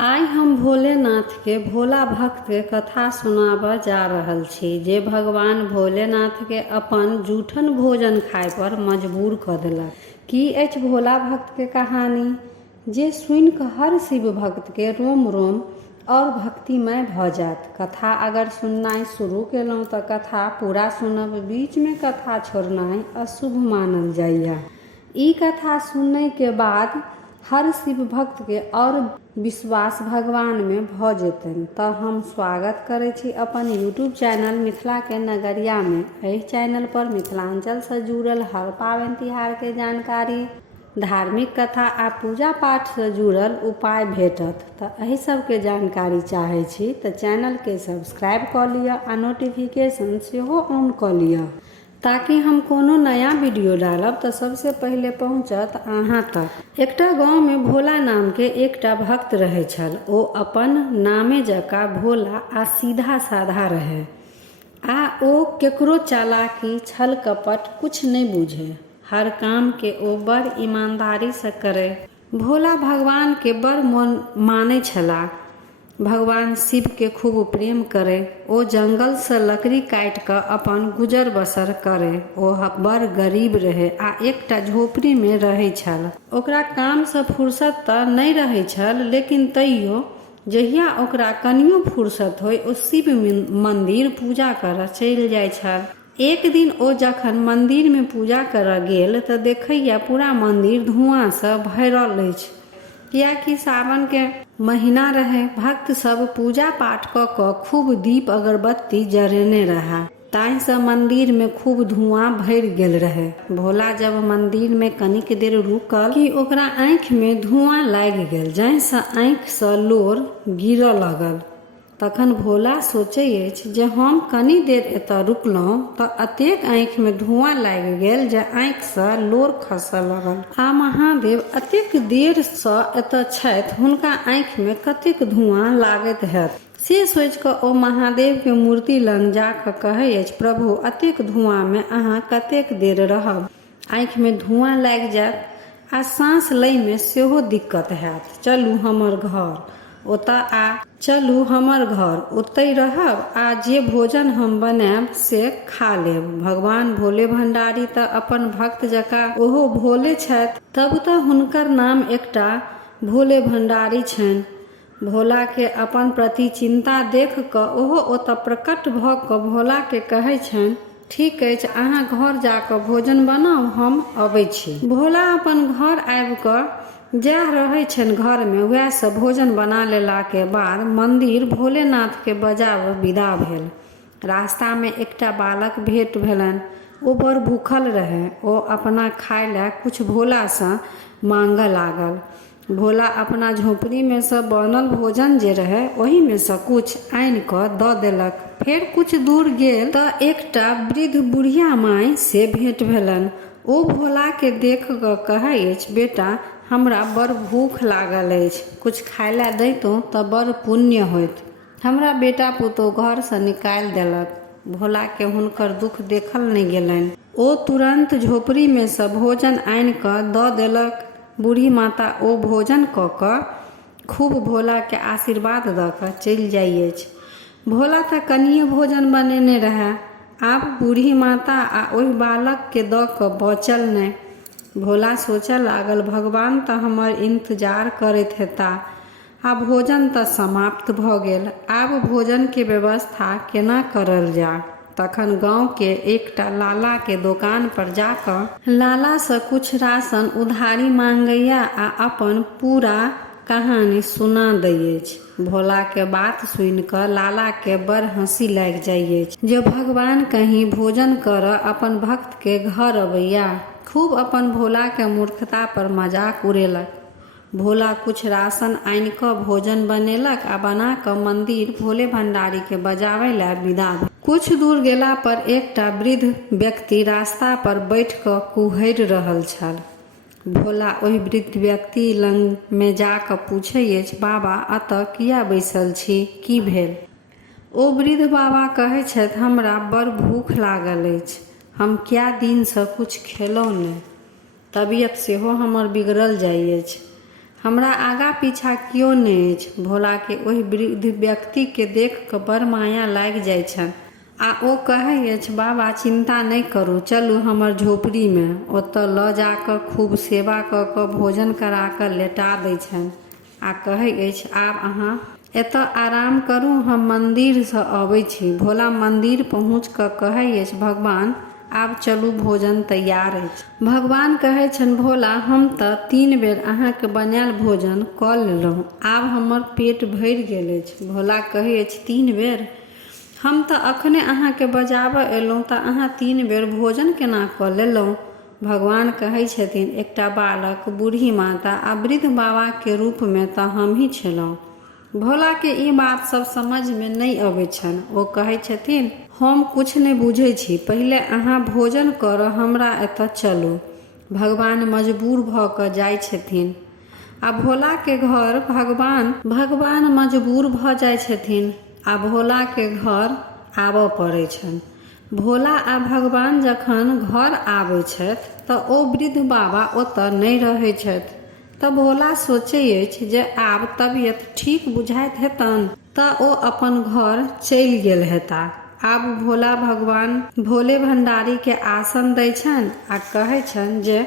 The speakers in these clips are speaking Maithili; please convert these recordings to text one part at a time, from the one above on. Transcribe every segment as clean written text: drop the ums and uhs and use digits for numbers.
आइ हम भोलेनाथ के भोला भक्त के कथा सुनाबऽ जा रहल छी जे भगवान भोलेनाथ के अपन जूठन भोजन खाय पर मजबूर कऽ देलक। की अछि भोला भक्त के कहानी जे सुनि कऽ हर शिव भक्त के रोम रोम और भक्तिमय भऽ जायत। कथा अगर सुननाइ शुरू केलहुँ तऽ कथा पूरा सुनब, बीच में कथा छोड़नाइ अशुभ मानल जाइए। ई कथा सुनने के बाद हर शिव भक्त के और विश्वास भगवान में भऽ जेतनि तऽ हम स्वागत करै छी अपन यूट्यूब चैनल मिथिला के नगरिया में। एहि चैनल पर मिथिलांचल से जुड़ल हर पाबनि तिहार के जानकारी, धार्मिक कथा आ पूजा पाठ से जुड़ल उपाय भेटत। तऽ एहि सब के जानकारी चाहै छी तऽ चैनल के सब्सक्राइब कऽ लिअ आ नोटिफिकेशन सेहो ऑन कऽ लिअ ताकि हम कोनो नया वीडियो डालब तऽ सबसे पहले पहुँचत अहाँ तक। एकटा गाँव में भोला नाम के एकटा भक्त रहै छल। ओ अपन नामे जकाँ भोला आ सीधा साधा रहै आ ओ केकरो चालाकी छल कपट कुछ नहीं बुझे। हर काम के ओ बड़ ईमानदारी से करे। भोला भगवान के बड़ माने छला। भगवान शिव के खूब प्रेम करे। ओ जंगल से लकड़ी काट कऽ अपन गुजर बसर करे। ओ बड़ गरीब रहे आ एकटा झोपड़ी में रहे छल। ओकरा काम से फुर्सत तऽ नहीं रहे छल, लेकिन तैयो जहिया ओकरा कनियो फुर्सत होय ओ शिव मंदिर पूजा करऽ चलि जाय छल। एक दिन ओ जखन मंदिर में पूजा करऽ गेल तऽ देखैया पूरा मंदिर धुआं से भरल अछि, कियाकि सावन के महीना रहे। भक्त सब पूजा पाठ कऽ कऽ खूब दीप अगरबत्ती जरेने रहा, ताहि से मंदिर में खूब धुआं भर गेल रहे। भोला जब मंदिर में कनिक देर रुकल कि ओकरा आँखि में धुआं लागि गेल, जाहि से आँखि से लोर गिरऽ लगल। तखन भोला सोचै अछि जे हम कनी देर एतऽ रुकलहुँ तऽ अतेक आँखि में धुआं लागि गेल जे आँखि से लोर खसऽ लगल। आ महादेव अतेक देर से एतऽ छथि, हुनका आँखि में कतेक धुआं लागैत हैत से सोचि कऽ ओ महादेव के मूर्ति लग जाकऽ कहै अछि, प्रभु अतेक धुआं में अहाँ कतेक देर रहब? आँखि में धुआं लागि जायत आ सांस लय में सेहो दिक्कत हैत। चलू हमर घर ओतय रहब आ जे भोजन हम बनायब से खा लेब। भगवान भोले भंडारी तऽ अपन भक्त जकाँ ओहो भोले छथि, तब तऽ हुनकर नाम एकटा भोले भंडारी छनि। भोला के अपन प्रति चिंता देख कऽ ओहो ओतऽ प्रकट भऽ कऽ भोला के कहै छनि, ठीक अछि, अहाँ घर जाकऽ भोजन बनाउ, हम अबै छी। भोला अपन घर आबि कऽ जएह रहै छनि घर में वएह सब भोजन बना लेला के बाद मंदिर भोलेनाथ के बजाबऽ विदा भेल। रास्ता में एकटा बालक भेंट भेलनि। ओ बड़ भूखल रहे। ओ अपना खाय लए कुछ भोला से मांगऽ लागल। भोला अपना झोपड़ी में से बनल भोजन जे रहे ओही में से कुछ आनि कऽ दऽ देलक। फेर कुछ दूर गेल तऽ एकटा वृद्ध बुढ़िया माय से भेंट भेलनि। ओ भोला के देख कऽ कहै अछि, बेटा हमरा बड़ भूख लागल अछि, कुछ खाय लए दैतहुँ तऽ बड़ पुण्य होइत। हमरा बेटा पुतोह घर से निकालि देलक। भोला के हुनकर दुख देखल नहीं गेलनि। ओ तुरंत झोपड़ी में से भोजन आनि कऽ दऽ देलक। बूढ़ी माता ओ भोजन कऽ कऽ खूब भोला के आशीर्वाद दऽ कऽ चलि जाइ अछि। भोला तऽ कनिये भोजन बनेने रहए, आब बूढ़ी माता आ ओहि बालक के दऽ कऽ बचल नहि। भोला सोचऽ लागल, भगवान तऽ हमर इंतजार करैत हेता आ भोजन तऽ समाप्त भऽ गेल, आब भोजन के व्यवस्था केना करल जाय। तखन गांव के एकटा लाला के दुकान पर जाकऽ लाला से कुछ राशन उधारी मांगैया आ अपन पूरा कहानी सुना दै अछि। भोला के बात सुनि कऽ लाला के बड़ हंसी लागि जाइ अछि जे भगवान कहीं भोजन करऽ अपन भक्त के घर अबैया। खूब अपन भोला के मूर्खता पर मजाक उड़ेलक। भोला कुछ राशन आनि कऽ भोजन बनेलक आ बना कऽ मंदिर भोले भंडारी के बजाबै लए विदा भेल। कुछ दूर गेला पर एकटा वृद्ध व्यक्ति रास्ता पर बैठ कऽ कुहरि रहल छल। भोला ओहि वृद्ध व्यक्ति लग में जाकऽ पूछै अछि, बाबा एतऽ किया बैसल छी, की भेल? ओ वृद्ध बाबा कहै छथि, हमरा बड़ भूख लागल अछि, हम क्या दिन से कुछ खेलहुँ नहि, तबियत सेहो हमर बिगड़ल जाइ अछि। हमरा आगा पीछा कियो नहि अछि। भोला के ओहि वृद्ध व्यक्ति के देख कऽ बड़ माया लागि जाइ छनि आ ओ कहै अछि, बाबा चिंता नहि करू, चलू हमर झोपड़ी में। ओतऽ लऽ जाकऽ खूब सेवा कऽ कऽ भोजन करा कऽ लेटा दै छनि आ कहै अछि, आब अहाँ एतऽ आराम करू, हम मंदिर से अबै छी। भोला मंदिर पहुँच कऽ कहै अछि, भगवान आब चलू, भोजन तैयार अछि। भगवान कहै छनि, भोला हम तऽ 3 बेर अहाँके बनायल भोजन कऽ लेलहुँ, आब हमर पेट भरि गेल अछि। भोला कहै अछि, 3 बेर? हम तऽ अखने अहाँके बजाबऽ एलहुँ तऽ अहाँ 3 बेर भोजन केना कऽ लेलहुँ? भगवान कहै छथिन, एकटा बालक, बूढ़ी माता आ वृद्ध बाबा के रूप में तऽ हम ही छलहुँ। भोला के ई बात सब समझ में नहीं अबै छनि। ओ कहै छथिन, हम कुछ नहीं बुझै छी, पहिले अहाँ भोजन करऽ, हमरा एतऽ चलू। भगवान मजबूर भऽ कऽ जाइ छथिन आ भोला के घर भगवान मजबूर भऽ जाइ छथिन आ भोला के घर आबऽ पड़ै छनि। भोला आ भगवान जखन घर आबै छथि तऽ ओ वृद्ध बाबा ओतऽ नहि रहै छथि। तऽ भोला सोचै अछि जे आब तबियत ठीक बुझाइत हेतनि तऽ ओ अपन घर चलि गेल हेता। आब भोला भगवान भोले भंडारी के आसन दै छनि आ कहै छनि जे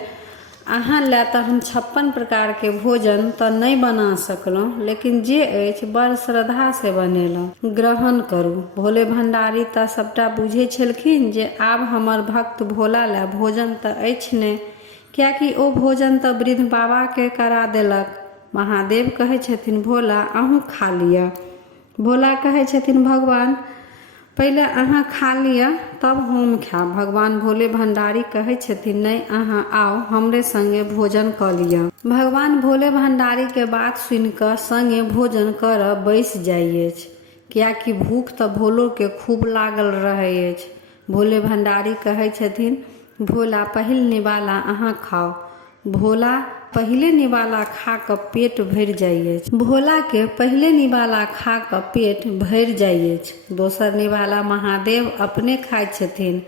अहाँ लए तऽ हम 56 प्रकार के भोजन तऽ नहीं बना सकलहुँ, लेकिन जे अछि बड़ श्रद्धा से बनेलहुँ, ग्रहण करू। भोले भंडारी तऽ सबटा बुझै छलखिन जे आब हमर भक्त भोला लए भोजन तऽ अछि नहि, कियाकि ओ भोजन तऽ वृद्ध बाबा के करा देलक। महादेव कहै छथिन, भोला अहूँ खा लिअ। भोला कहै छथिन, भगवान पहिले अहाँ खा लिअ तब हम खाएब। भगवान भोले भंडारी कहै छथिन, नहीं अहाँ आओ हमरे संगे भोजन कऽ लिअ। भगवान भोले भंडारी के बात सुनि कऽ संगे भोजन करऽ बैस जाइ अछि, कियाकि भूख तऽ भोलो के खूब लागल रहै अछि। भोले भंडारी कहै छथिन, भोला पहिल निवाला अहाँ खाओ। भोला पहिले निवाला खा कऽ पेट भरि जाइ अछि। भोला के पहिले निवाला खा कऽ पेट भरि जाइ अछि। दोसर निवाला महादेव अपने खाइ छथिन।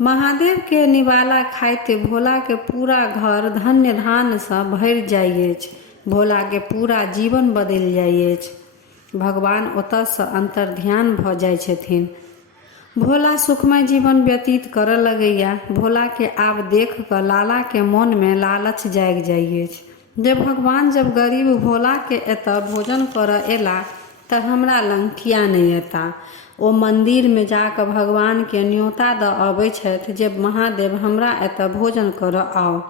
महादेव के निवाला खाइते भोला के पूरा घर धन्य धान्य सँ भरि जाइ अछि। भोला के पूरा जीवन बदलि जाइ अछि। भगवान ओतऽ सँ अंतर्ध्यान भऽ जाइ छथिन। भोला सुखमय जीवन व्यतीत करऽ लगैया। भोला के आब देख कऽ लाला के मन में लालच जागि जाइ अछि जे भगवान जब गरीब भोला के एतऽ भोजन करऽ एला तऽ हमरा लग किया नहीं एता। ओ मंदिर में जाकऽ भगवान के न्योता दऽ अबै छथि जे महादेव हमरा एतऽ भोजन करऽ आउ।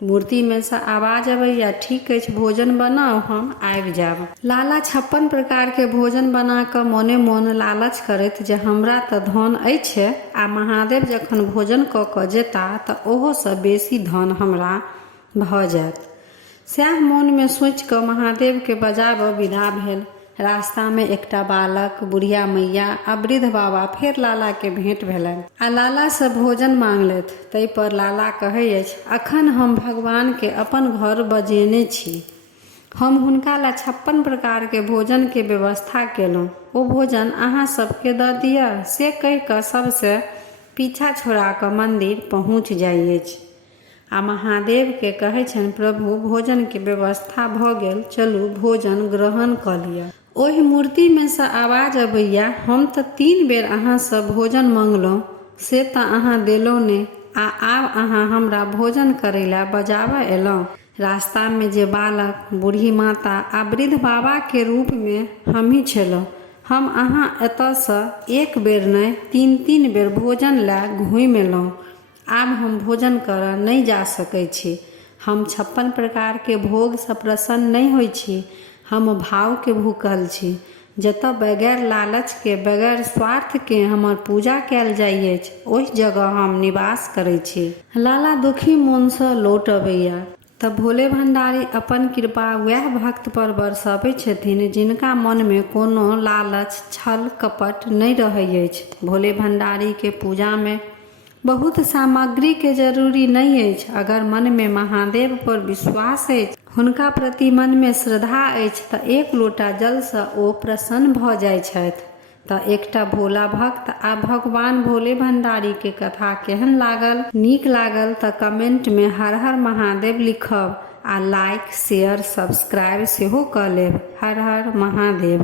मूर्ति में से आवाज अबैया, ठीक अछि भोजन बनाउ, हम आबि जायब। लाला 56 प्रकार के भोजन बना कऽ मोने मोन लालच करैत जे हमरा तऽ धन अछि आ महादेव जखन भोजन कऽ कऽ जेता तऽ ओहो सँ बेसी धन हमरा भऽ जायत। सएह मोन में सोचि कऽ महादेव के बजाबऽ विदा भेल। रास्ता में एकटा बालक, बुढ़िया मैया आ वृद्ध बाबा फेर लाला के भेंट भेलनि आ लाला से भोजन मांगलथि। तै पर लाला कहै अछि, अखन हम भगवान के अपन घर बजेने छी, हम हुनका ला 56 प्रकार के भोजन के व्यवस्था केलहुँ, ओ भोजन अहाँ सबके दऽ दिअ। से कहि कऽ सबसे पीछा छोड़ा कऽ मंदिर पहुँच जाइ अछि आ महादेव के कहै छनि, प्रभु भोजन के व्यवस्था भऽ गेल, चलू भोजन ग्रहण कऽ लिअ। ओहि मूर्ति में से आवाज अबैया, हम तऽ 3 बेर अहाँ सँ भोजन मंगलहुँ, से तऽ अहाँ देलहुँ नहि आ आब अहाँ हमरा भोजन करै ला बजाबऽ एलहुँ। रास्ता में जे बालक, बूढ़ी माता आ वृद्ध बाबा के रूप में हम ही छलहुँ। हम अहाँ एतऽ सँ 1 बेर नहीं 3-3 बेर भोजन ला घुमि एलहुँ। आब हम भोजन करऽ नहीं जा सकै छी। हम 56 प्रकार के भोग सँ प्रसन्न नहीं होइ छी। हम भाव के भूखल छी, जतऽ बगैर लालच के, बगैर स्वार्थ के हमर पूजा कैल जाइ अछि, ओहि जगह हम निवास करै छी। लाला दुखी मोन सँ लौट अबैया तऽ भोले भंडारी अपन कृपा वैह भक्त पर बरसबै छथिन जिनका मन में कोनो लालच, छल कपट नहीं रहै अछि। भोले भंडारी के पूजा में बहुत सामग्री के जरूरी नहीं अछि। अगर मन में महादेव पर विश्वास अछि, हुनका प्रति मन में श्रद्धा अछि तऽ 1 लोटा जल सँ ओ प्रसन्न भऽ जाइ छथि। तऽ एकटा भोला भक्त आ भगवान भोले भंडारी के कथा केहन लागल? नीक लागल तऽ कमेंट में हर हर महादेव लिखब। आ लाइक शेयर सब्सक्राइब सेहो कऽ लेब। हर हर महादेव।